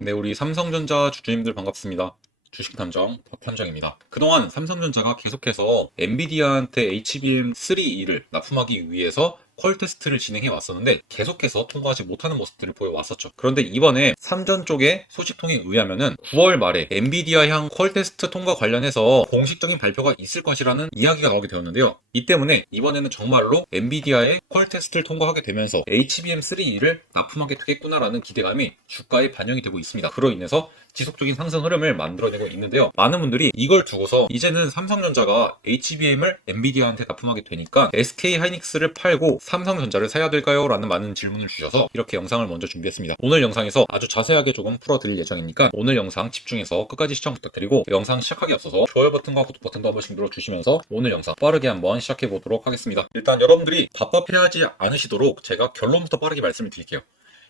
네, 우리 삼성전자 주주님들 반갑습니다. 주식탐정 박탐정입니다. 그동안 삼성전자가 계속해서 엔비디아한테 HBM3E를 납품하기 위해서 퀄 테스트를 진행해 왔었는데 계속해서 통과하지 못하는 모습들을 보여왔었죠. 그런데 이번에 삼전 쪽의 소식통에 의하면은 9월 말에 엔비디아향 퀄 테스트 통과 관련해서 공식적인 발표가 있을 것이라는 이야기가 나오게 되었는데요. 이 때문에 이번에는 정말로 엔비디아의 퀄 테스트를 통과하게 되면서 HBM3E를 납품하게 되겠구나라는 기대감이 주가에 반영이 되고 있습니다. 그로 인해서 지속적인 상승 흐름을 만들어내고 있는데요. 많은 분들이 이걸 두고서 이제는 삼성전자가 HBM을 엔비디아한테 납품하게 되니까 SK하이닉스를 팔고 삼성전자를 사야 될까요? 라는 많은 질문을 주셔서 이렇게 영상을 먼저 준비했습니다. 오늘 영상에서 아주 자세하게 조금 풀어드릴 예정이니까 오늘 영상 집중해서 끝까지 시청 부탁드리고 영상 시작하기 앞서서 좋아요 버튼과 구독 버튼도 한 번씩 눌러주시면서 오늘 영상 빠르게 한번 시작해 보도록 하겠습니다. 일단 여러분들이 답답해하지 않으시도록 제가 결론부터 빠르게 말씀을 드릴게요.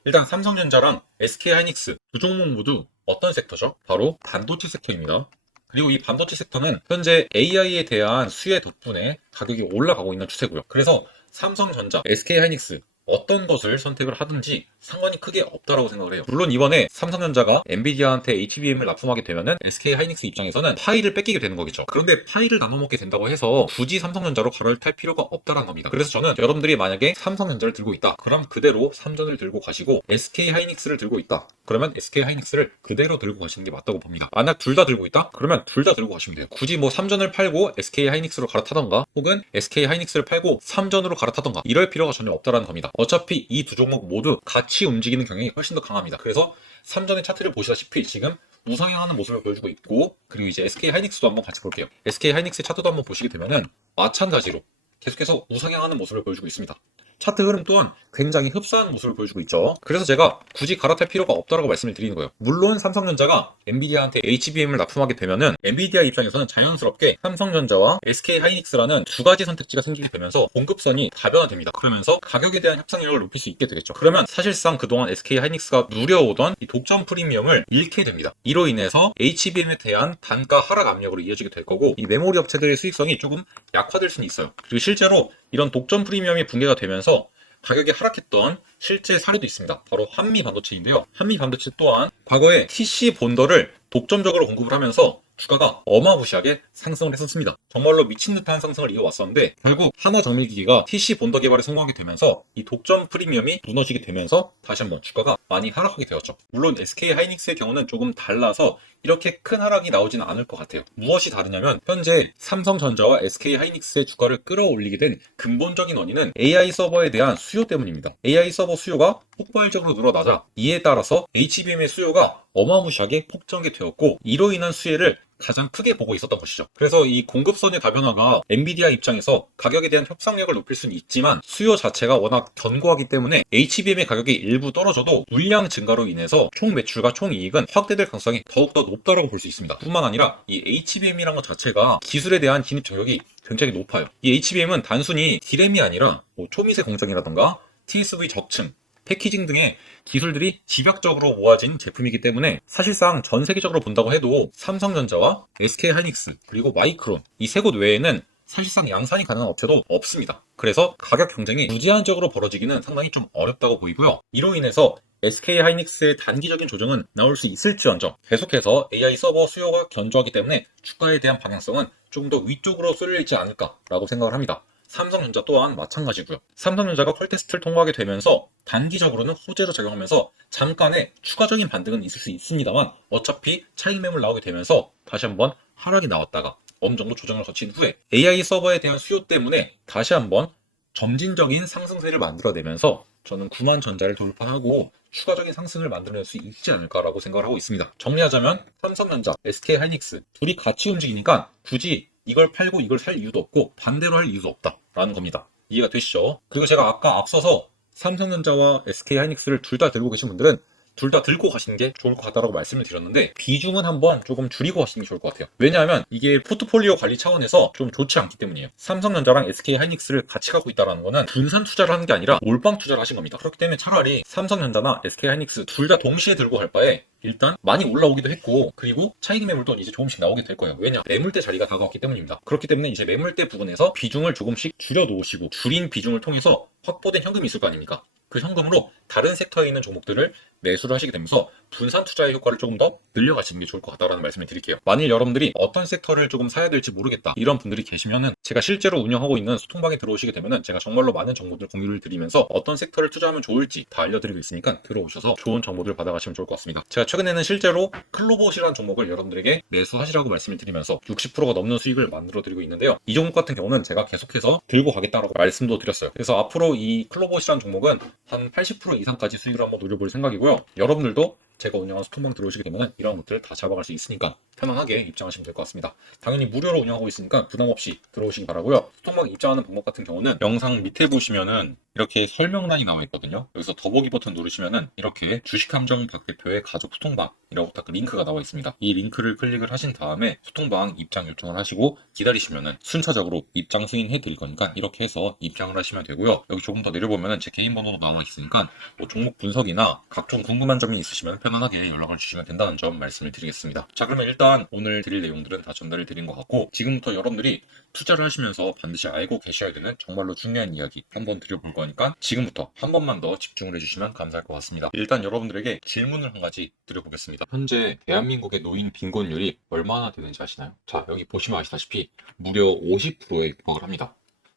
일단 삼성전자랑 SK하이닉스 두 종목 모두 어떤 섹터죠? 바로 반도체 섹터입니다. 그리고 이 반도체 섹터는 현재 AI에 대한 수혜 덕분에 가격이 올라가고 있는 추세고요. 그래서 삼성전자, SK하이닉스 어떤 것을 선택을 하든지 상관이 크게 없다라고 생각을 해요. 물론 이번에 삼성전자가 엔비디아한테 HBM을 납품하게 되면은 SK하이닉스 입장에서는 파이를 뺏기게 되는 거겠죠. 그런데 파이를 나눠 먹게 된다고 해서 굳이 삼성전자로 갈아탈 필요가 없다라는 겁니다. 그래서 저는 여러분들이 만약에 삼성전자를 들고 있다. 그럼 그대로 삼전을 들고 가시고 SK하이닉스를 들고 있다. 그러면 SK하이닉스를 그대로 들고 가시는 게 맞다고 봅니다. 만약 둘 다 들고 있다? 그러면 둘 다 들고 가시면 돼요. 굳이 뭐 삼전을 팔고 SK하이닉스로 갈아타던가 혹은 SK하이닉스를 팔고 삼전으로 갈아타던가 이럴 필요가 전혀 없다라는 겁니다. 어차피 이 두 종목 모두 같이 움직이는 경향이 훨씬 더 강합니다. 그래서 삼전의 차트를 보시다시피 지금 우상향하는 모습을 보여주고 있고, 그리고 이제 SK하이닉스도 한번 같이 볼게요. SK하이닉스의 차트도 한번 보시게 되면은 마찬가지로 계속해서 우상향하는 모습을 보여주고 있습니다. 차트 흐름 또한 굉장히 흡사한 모습을 보여주고 있죠. 그래서 제가 굳이 갈아탈 필요가 없다고 말씀을 드리는 거예요. 물론 삼성전자가 엔비디아한테 HBM을 납품하게 되면은 엔비디아 입장에서는 자연스럽게 삼성전자와 SK하이닉스라는 두 가지 선택지가 생기게 되면서 공급선이 다변화됩니다. 그러면서 가격에 대한 협상력을 높일 수 있게 되겠죠. 그러면 사실상 그동안 SK하이닉스가 누려오던 이 독점 프리미엄을 잃게 됩니다. 이로 인해서 HBM에 대한 단가 하락 압력으로 이어지게 될 거고, 이 메모리 업체들의 수익성이 조금 약화될 수는 있어요. 그리고 실제로 이런 독점 프리미엄이 붕괴가 되면서 가격이 하락했던 실제 사례도 있습니다. 바로 한미 반도체인데요. 한미 반도체 또한 과거에 TC 본더를 독점적으로 공급을 하면서 주가가 어마무시하게 상승을 했었습니다. 정말로 미친 듯한 상승을 이어왔었는데 결국 하나정밀기기가 TC 본더 개발에 성공하게 되면서 이 독점 프리미엄이 무너지게 되면서 다시 한번 주가가 많이 하락하게 되었죠. 물론 SK하이닉스의 경우는 조금 달라서 이렇게 큰 하락이 나오지는 않을 것 같아요. 무엇이 다르냐면 현재 삼성전자와 SK하이닉스의 주가를 끌어올리게 된 근본적인 원인은 AI 서버에 대한 수요 때문입니다. AI 서버 수요가 폭발적으로 늘어나자 이에 따라서 HBM의 수요가 어마무시하게 폭증하게 되었고, 이로 인한 수혜를 가장 크게 보고 있었던 것이죠. 그래서 이 공급선의 다변화가 엔비디아 입장에서 가격에 대한 협상력을 높일 수는 있지만 수요 자체가 워낙 견고하기 때문에 HBM의 가격이 일부 떨어져도 물량 증가로 인해서 총 매출과 총 이익은 확대될 가능성이 더욱더 높다고 볼 수 있습니다. 뿐만 아니라 이 HBM이라는 것 자체가 기술에 대한 진입 저력이 굉장히 높아요. 이 HBM은 단순히 D램이 아니라 뭐 초미세 공정이라던가 TSV 적층, 패키징 등의 기술들이 집약적으로 모아진 제품이기 때문에 사실상 전 세계적으로 본다고 해도 삼성전자와 SK하이닉스 그리고 마이크론 이 세 곳 외에는 사실상 양산이 가능한 업체도 없습니다. 그래서 가격 경쟁이 무제한적으로 벌어지기는 상당히 좀 어렵다고 보이고요. 이로 인해서 SK하이닉스의 단기적인 조정은 나올 수 있을지언정 계속해서 AI 서버 수요가 견조하기 때문에 주가에 대한 방향성은 조금 더 위쪽으로 쏠려 있지 않을까라고 생각을 합니다. 삼성전자 또한 마찬가지고요. 삼성전자가 퀄 테스트를 통과하게 되면서 단기적으로는 호재로 작용하면서 잠깐의 추가적인 반등은 있을 수 있습니다만 어차피 차익 매물 나오게 되면서 다시 한번 하락이 나왔다가 어느 정도 조정을 거친 후에 AI 서버에 대한 수요 때문에 다시 한번 점진적인 상승세를 만들어내면서 저는 9만 전자를 돌파하고 추가적인 상승을 만들어낼 수 있지 않을까라고 생각을 하고 있습니다. 정리하자면 삼성전자, SK하이닉스 둘이 같이 움직이니까 굳이 이걸 팔고 이걸 살 이유도 없고 반대로 할 이유도 없다라는 겁니다. 이해가 되시죠? 그리고 제가 아까 앞서서 삼성전자와 SK하이닉스를 둘 다 들고 계신 분들은 둘 다 들고 가시는 게 좋을 것 같다고 말씀을 드렸는데 비중은 한번 조금 줄이고 가시는 게 좋을 것 같아요. 왜냐하면 이게 포트폴리오 관리 차원에서 좀 좋지 않기 때문이에요. 삼성전자랑 SK하이닉스를 같이 갖고 있다는 거는 분산 투자를 하는 게 아니라 몰빵 투자를 하신 겁니다. 그렇기 때문에 차라리 삼성전자나 SK하이닉스 둘 다 동시에 들고 갈 바에 일단 많이 올라오기도 했고, 그리고 차익 매물도 이제 조금씩 나오게 될 거예요. 왜냐? 매물대 자리가 다가왔기 때문입니다. 그렇기 때문에 이제 매물대 부분에서 비중을 조금씩 줄여 놓으시고 줄인 비중을 통해서 확보된 현금이 있을 거 아닙니까? 그 현금으로 다른 섹터에 있는 종목들을 매수를 하시게 되면서 분산 투자의 효과를 조금 더 늘려가시는 게 좋을 것 같다라는 말씀을 드릴게요. 만일 여러분들이 어떤 섹터를 조금 사야 될지 모르겠다 이런 분들이 계시면은 제가 실제로 운영하고 있는 소통방에 들어오시게 되면은 제가 정말로 많은 정보들 공유를 드리면서 어떤 섹터를 투자하면 좋을지 다 알려드리고 있으니까 들어오셔서 좋은 정보들 받아가시면 좋을 것 같습니다. 제가 최근에는 실제로 클로봇이라는 종목을 여러분들에게 매수하시라고 말씀을 드리면서 60%가 넘는 수익을 만들어 드리고 있는데요. 이 종목 같은 경우는 제가 계속해서 들고 가겠다라고 말씀도 드렸어요. 그래서 앞으로 이 클로봇이라는 종목은 한 80% 이상까지 수익을 한번 노려볼 생각이고요. 여러분들도 제가 운영하는 소통방 들어오시게 되면 이런 것들을 다 잡아갈 수 있으니까 편안하게 입장하시면 될 것 같습니다. 당연히 무료로 운영하고 있으니까 부담 없이 들어오시기 바라고요. 소통방 입장하는 방법 같은 경우는 영상 밑에 보시면은 이렇게 설명란이 나와 있거든요. 여기서 더보기 버튼 누르시면은 이렇게 주식함정 박 대표의 가족 소통방이라고 딱 링크가 나와 있습니다. 이 링크를 클릭을 하신 다음에 소통방 입장 요청을 하시고 기다리시면은 순차적으로 입장 승인해 드릴 거니까 이렇게 해서 입장을 하시면 되고요. 여기 조금 더 내려보면은 제 개인 번호도 나와 있으니까 뭐 종목 분석이나 각종 궁금한 점이 있으시면 편안하게 연락을 주시면 된다는 점 말씀을 드리겠습니다. 자, 그러면 일단 오늘 드릴 내용들은 다 전달을 드린 것 같고 지금부터 여러분들이 투자를 하시면서 반드시 알고 계셔야 되는 정말로 중요한 이야기 한번 드려볼 거니까 지금부터 한 번만 더 집중을 해주시면 감사할 것 같습니다. 일단 여러분들에게 질문을 한 가지 드려보겠습니다. 현재 대한민국의 노인 빈곤율이 얼마나 되는지 아시나요? 자, 여기 보시면 아시다시피 무려 50%에 육박을 합니다.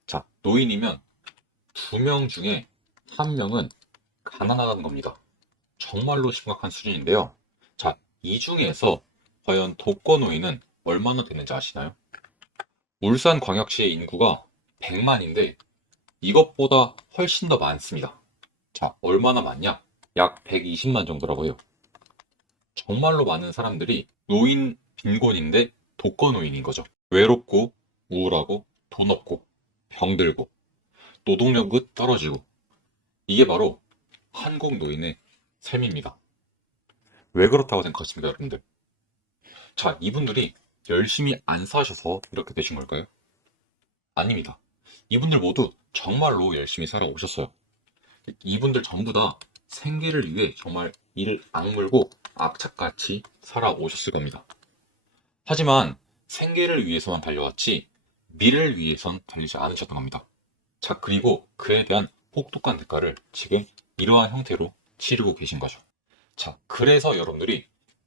자, 노인이면 2명 중에 1명은 가난하다는 겁니다. 정말로 심각한 수준인데요. 자, 이 중에서 과연 독거노인은 얼마나 되는지 아시나요? 울산광역시의 인구가 100만인데 이것보다 훨씬 더 많습니다. 자, 얼마나 많냐? 약 120만 정도라고 해요. 정말로 많은 사람들이 노인 빈곤인데 독거노인인 거죠. 외롭고 우울하고 돈 없고 병들고 노동력은 떨어지고 이게 바로 한국 노인의 삶입니다. 왜 그렇다고 생각하십니까, 여러분들? 자, 이분들이 열심히 안 사셔서 이렇게 되신 걸까요? 아닙니다. 이분들 모두 정말로 열심히 살아오셨어요. 이분들 전부 다 생계를 위해 정말 이를 악물고 악착같이 살아오셨을 겁니다. 하지만 생계를 위해서만 달려왔지 미래를 위해선 달리지 않으셨던 겁니다. 자, 그리고 그에 대한 혹독한 대가를 지금 이러한 형태로 치르고 계신 거죠. 자, 그래서 여러분들이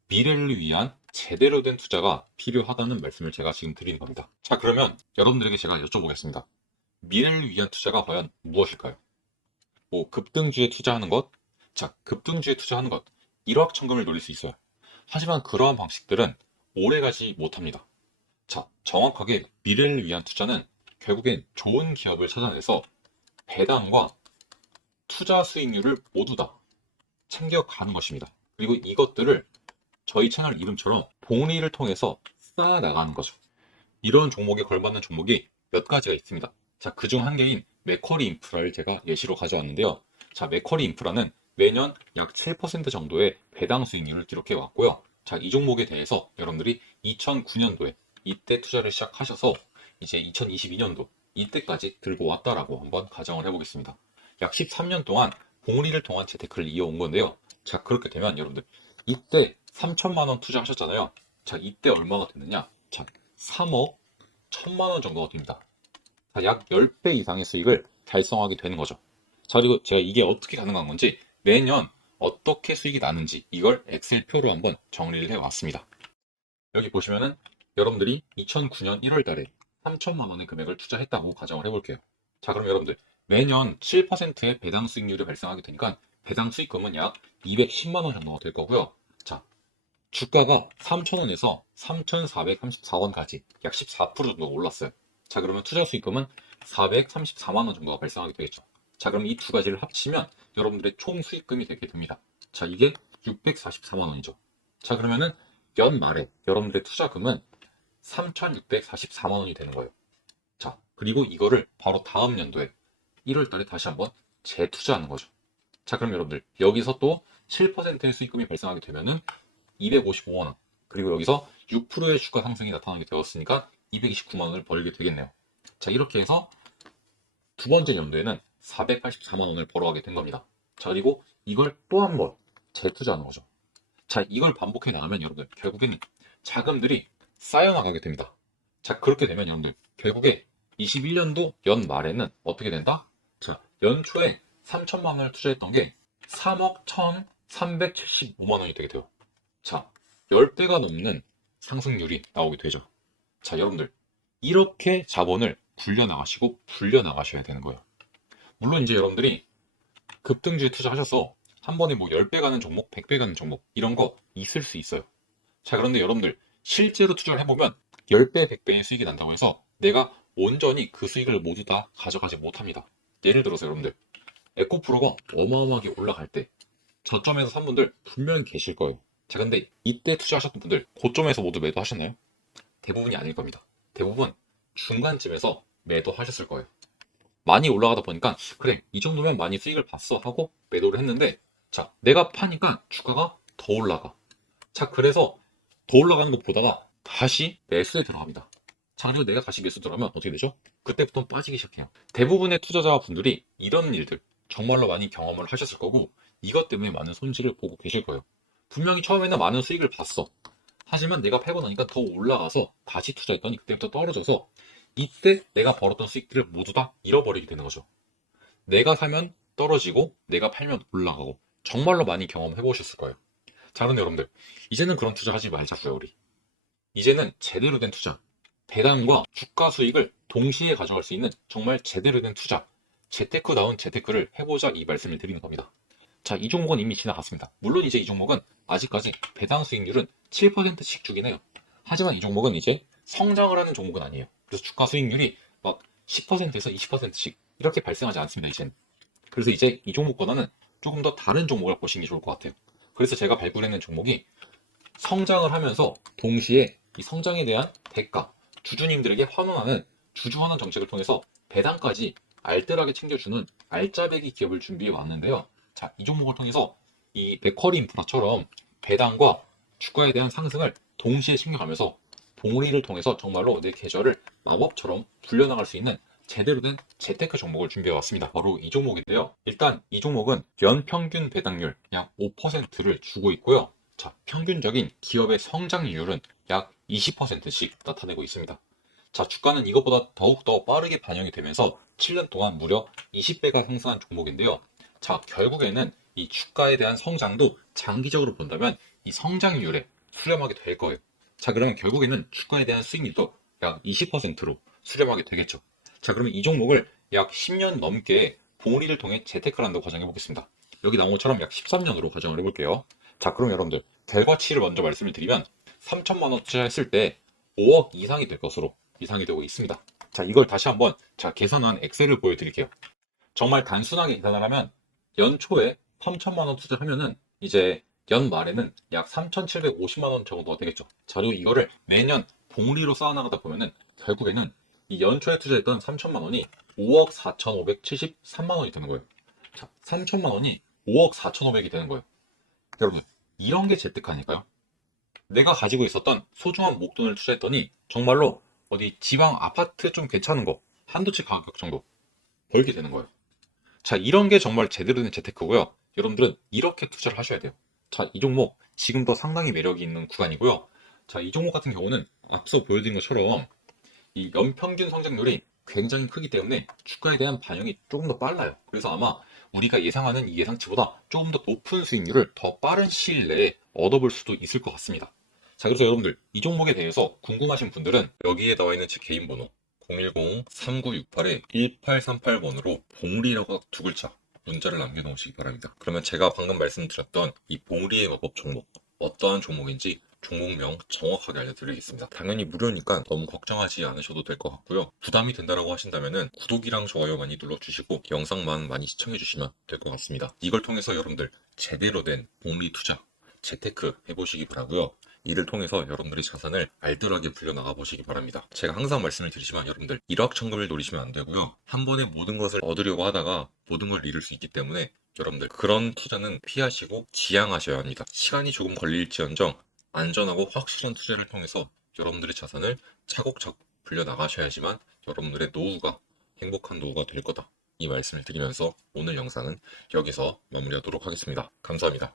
미래를 위한 제대로 된 투자가 필요하다는 말씀을 제가 지금 드리는 겁니다. 자, 그러면 여러분들에게 제가 여쭤보겠습니다. 미래를 위한 투자가 과연 무엇일까요? 뭐 급등주에 투자하는 것? 자, 급등주에 투자하는 것. 일확천금을 노릴 수 있어요. 하지만 그러한 방식들은 오래가지 못합니다. 자, 정확하게 미래를 위한 투자는 결국엔 좋은 기업을 찾아내서 배당과 투자 수익률을 모두 다 챙겨가는 것입니다. 그리고 이것들을 저희 채널 이름처럼 복리를 통해서 쌓아나가는 거죠. 이런 종목에 걸맞는 종목이 몇 가지가 있습니다. 자, 그중 한 개인 맥쿼리 인프라를 제가 예시로 가져왔는데요. 자, 맥쿼리 인프라는 매년 약 7% 정도의 배당 수익률을 기록해 왔고요. 자, 이 종목에 대해서 여러분들이 2009년도에 이때 투자를 시작하셔서 이제 2022년도 이때까지 들고 왔다라고 한번 가정을 해보겠습니다. 약 13년 동안 복리를 통한 재테크를 이어온 건데요. 자, 그렇게 되면 여러분들 이때 3천만 원 투자하셨잖아요. 자, 이때 얼마가 됐느냐? 자, 3억 1천만 원 정도가 됩니다. 자, 약 10배 이상의 수익을 달성하게 되는 거죠. 자, 그리고 제가 이게 어떻게 가능한 건지 매년 어떻게 수익이 나는지 이걸 엑셀표로 한번 정리를 해왔습니다. 여기 보시면은 여러분들이 2009년 1월 달에 3천만 원의 금액을 투자했다고 가정을 해볼게요. 자, 그럼 여러분들 매년 7%의 배당 수익률이 발생하게 되니까 배당 수익금은 약 210만 원 정도가 될 거고요. 자, 주가가 3,000원에서 3,434원까지 약 14% 정도 올랐어요. 자, 그러면 투자 수익금은 434만 원 정도가 발생하게 되겠죠. 자, 그럼 이 두 가지를 합치면 여러분들의 총 수익금이 되게 됩니다. 자, 이게 644만 원이죠. 자, 그러면은 연말에 여러분들의 투자금은 3,644만 원이 되는 거예요. 자, 그리고 이거를 바로 다음 연도에 1월 달에 다시 한번 재투자하는 거죠. 자, 그럼 여러분들 여기서 또 7%의 수익금이 발생하게 되면은 255만 원. 그리고 여기서 6%의 주가 상승이 나타나게 되었으니까 229만 원을 벌게 되겠네요. 자, 이렇게 해서 두 번째 연도에는 484만 원을 벌어가게 된 겁니다. 자, 그리고 이걸 또 한 번 재투자하는 거죠. 자, 이걸 반복해 나가면 여러분들 결국에는 자금들이 쌓여나가게 됩니다. 자, 그렇게 되면 여러분들 결국에 21년도 연말에는 어떻게 된다? 자, 연초에 3천만 원을 투자했던 게 3억 375만 원이 되게 돼요. 자, 10배가 넘는 상승률이 나오게 되죠. 자, 여러분들 이렇게 자본을 불려나가셔야 되는 거예요. 물론 이제 여러분들이 급등주에 투자하셔서 한 번에 뭐 10배 가는 종목, 100배 가는 종목 이런 거 있을 수 있어요. 자, 그런데 여러분들 실제로 투자를 해보면 10배, 100배의 수익이 난다고 해서 내가 온전히 그 수익을 모두 다 가져가지 못합니다. 예를 들어서 여러분들 에코프로가 어마어마하게 올라갈 때 저점에서 산 분들 분명히 계실 거예요. 자, 근데 이때 투자하셨던 분들 고점에서 모두 매도하셨나요? 대부분이 아닐 겁니다. 대부분 중간쯤에서 매도하셨을 거예요. 많이 올라가다 보니까 그래, 이 정도면 많이 수익을 봤어 하고 매도를 했는데, 자, 내가 파니까 주가가 더 올라가. 자, 그래서 더 올라가는 거 보다가 다시 매수에 들어갑니다. 자, 그리고 내가 다시 매수 들어가면 어떻게 되죠? 그때부터 빠지기 시작해요. 대부분의 투자자분들이 이런 일들 정말로 많이 경험을 하셨을 거고, 이것 때문에 많은 손실을 보고 계실 거예요. 분명히 처음에는 많은 수익을 봤어. 하지만 내가 팔고 나니까 더 올라가서 다시 투자했더니 그때부터 떨어져서 이때 내가 벌었던 수익들을 모두 다 잃어버리게 되는 거죠. 내가 사면 떨어지고 내가 팔면 올라가고, 정말로 많이 경험해 보셨을 거예요. 자, 그런데 여러분들 이제는 그런 투자 하지 말자고요. 우리 이제는 제대로 된 투자, 배당과 주가 수익을 동시에 가져갈 수 있는 정말 제대로 된 투자, 재테크다운 재테크를 해보자, 이 말씀을 드리는 겁니다. 자, 이 종목은 이미 지나갔습니다. 물론 이제 이 종목은 아직까지 배당 수익률은 7%씩 주긴 해요. 하지만 이 종목은 이제 성장을 하는 종목은 아니에요. 그래서 주가 수익률이 막 10%에서 20%씩 이렇게 발생하지 않습니다, 이제는. 그래서 이제 이 종목보다는 조금 더 다른 종목을 보시는 게 좋을 것 같아요. 그래서 제가 발굴해낸 종목이 성장을 하면서 동시에 이 성장에 대한 대가, 주주님들에게 환원하는 주주환원 정책을 통해서 배당까지 알뜰하게 챙겨주는 알짜배기 기업을 준비해 왔는데요. 자, 이 종목을 통해서 이 맥쿼리 인프라처럼 배당과 주가에 대한 상승을 동시에 챙겨가면서 봉우리를 통해서 정말로 내 계좌를 마법처럼 불려나갈 수 있는 제대로 된 재테크 종목을 준비해 왔습니다. 바로 이 종목인데요. 일단 이 종목은 연평균 배당률 약 5%를 주고 있고요. 자, 평균적인 기업의 성장률은 약 20%씩 나타내고 있습니다. 자, 주가는 이것보다 더욱더 빠르게 반영이 되면서 7년 동안 무려 20배가 상승한 종목인데요. 자, 결국에는 이 주가에 대한 성장도 장기적으로 본다면 이 성장률에 수렴하게 될 거예요. 자, 그러면 결국에는 주가에 대한 수익률도 약 20%로 수렴하게 되겠죠. 자, 그러면 이 종목을 약 10년 넘게 봉우리를 통해 재테크를 한다고 가정해 보겠습니다. 여기 나온 것처럼 약 13년으로 가정을 해볼게요. 자, 그럼 여러분들 결과치를 먼저 말씀을 드리면 3천만 원 투자했을 때 5억 이상이 될 것으로 예상이 되고 있습니다. 자, 이걸 다시 한번 계산한 엑셀을 보여드릴게요. 정말 단순하게 계산을 하면 연초에 3천만 원 투자하면은 이제 연말에는 약 3,750만 원 정도 되겠죠. 자, 그리고 이거를 매년 봉우리로 쌓아나가다 보면은 결국에는 이 연초에 투자했던 3천만 원이 5억 4,573만 원이 되는 거예요. 자, 3천만 원이 5억 4,500이 되는 거예요. 여러분, 이런 게 재테크 아닐까요? 내가 가지고 있었던 소중한 목돈을 투자했더니 정말로 어디 지방 아파트 좀 괜찮은 거 한두 채 가격 정도 벌게 되는 거예요. 자, 이런 게 정말 제대로 된 재테크고요. 여러분들은 이렇게 투자를 하셔야 돼요. 자, 이 종목 지금도 상당히 매력이 있는 구간이고요. 자, 이 종목 같은 경우는 앞서 보여드린 것처럼 이 연평균 성장률이 굉장히 크기 때문에 주가에 대한 반영이 조금 더 빨라요. 그래서 아마 우리가 예상하는 이 예상치보다 조금 더 높은 수익률을 더 빠른 시일 내에 얻어볼 수도 있을 것 같습니다. 자, 그래서 여러분들 이 종목에 대해서 궁금하신 분들은 여기에 나와 있는 제 개인 번호 010-3968-1838번으로 봉우리라고 두 글자 문자를 남겨놓으시기 바랍니다. 그러면 제가 방금 말씀드렸던 이 봉우리의 마법 종목, 어떠한 종목인지 종목명 정확하게 알려드리겠습니다. 당연히 무료니까 너무 걱정하지 않으셔도 될 것 같고요. 부담이 된다라고 하신다면 구독이랑 좋아요 많이 눌러주시고 영상만 많이 시청해주시면 될 것 같습니다. 이걸 통해서 여러분들 제대로 된 복리 투자, 재테크 해보시기 바라고요. 이를 통해서 여러분들의 자산을 알뜰하게 불려나가 보시기 바랍니다. 제가 항상 말씀을 드리지만 여러분들 일확천금을 노리시면 안 되고요. 한 번에 모든 것을 얻으려고 하다가 모든 걸 잃을 수 있기 때문에 여러분들 그런 투자는 피하시고 지양하셔야 합니다. 시간이 조금 걸릴지언정 안전하고 확실한 투자를 통해서 여러분들의 자산을 차곡차곡 불려나가셔야지만 여러분들의 노후가 행복한 노후가 될 거다. 이 말씀을 드리면서 오늘 영상은 여기서 마무리하도록 하겠습니다. 감사합니다.